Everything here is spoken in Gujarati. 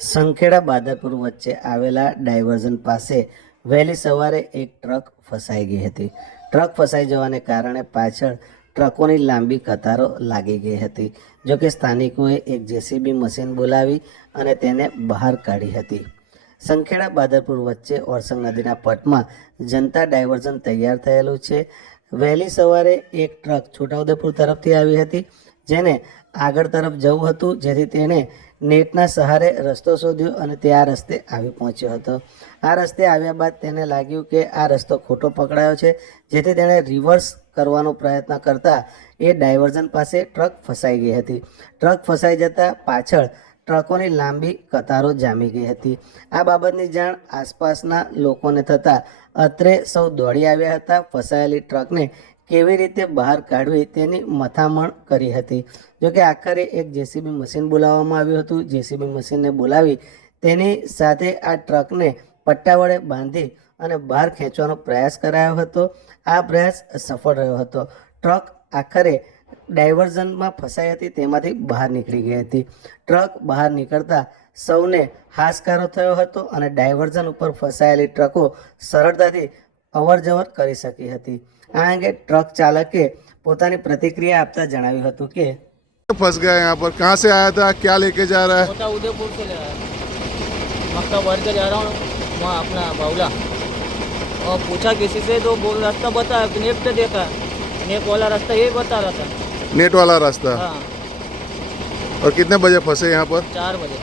સંખેડા બાદરપુર વચ્ચે આવેલા ડાયવર્ઝન પાસે વહેલી સવારે એક ટ્રક ફસાઈ ગઈ હતી. ટ્રક ફસાઈ જવાને કારણે પાછળ ટ્રકોની લાંબી કતારો લાગી ગઈ હતી. જોકે સ્થાનિકોએ એક જેસીબી મશીન બોલાવી અને તેને બહાર કાઢી હતી. સંખેડા બાદરપુર વચ્ચે ઓરસંગ નદીના પટમાં જનતા ડાયવર્ઝન તૈયાર થયેલું છે. વહેલી સવારે એક ટ્રક છોટાઉદેપુર તરફથી આવી હતી, જેને આગળ તરફ જવું હતું, જેથી તેણે નેટના સહારે રસ્તો શોધ્યો અને તે આ રસ્તે આવી પહોંચ્યો હતો. આ રસ્તે આવ્યા બાદ તેને લાગ્યું કે આ રસ્તો ખોટો પકડાયો છે, જેથી તેણે રિવર્સ કરવાનો પ્રયત્ન કરતા એ ડાયવર્ઝન પાસે ટ્રક ફસાઈ ગઈ હતી. ટ્રક ફસાઈ જતાં પાછળ ટ્રકોની લાંબી કતારો જામી ગઈ હતી. આ બાબતની જાણ આસપાસના લોકોને થતાં અત્રે સૌ દોડી આવ્યા હતા. ફસાયેલી ટ્રકને કેવી રીતે બહાર કાઢવી તેની મથામણ કરી હતી. જોકે આખરે એક જેસીબી મશીન બોલાવવામાં આવ્યું હતું. જેસીબી મશીનને બોલાવી તેની સાથે આ ટ્રકને પટ્ટા વડે બાંધી અને બહાર ખેંચવાનો પ્રયાસ કરાયો હતો. આ પ્રયાસ સફળ રહ્યો હતો. ટ્રક આખરે ડાયવર્ઝનમાં ફસાઈ હતી તેમાંથી બહાર નીકળી ગઈ હતી. ટ્રક બહાર નીકળતા સૌને હાશકારો થયો હતો અને ડાયવર્ઝન ઉપર ફસાયેલી ટ્રકો સરળતાથી અવર જવર કરી શકી હતી. આ અંગે ટ્રક ચાલકે પોતાની પ્રતિક્રિયા આપતા જણાવ્યું હતું કે फंस गए यहाँ पर। कहाँ से आया था, क्या लेके जा रहा है? छोटा उदयपुर से ले रहा है, मक्का भर के जा रहा हूँ वहाँ अपना बाउला, और पूछा किसी से तो बोल रास्ता बता, नेट पे देखा, नेट वाला रास्ता यही बता रहा था। नेट वाला रास्ता। हाँ, और कितने बजे फंसे यहाँ पर? 4 बजे।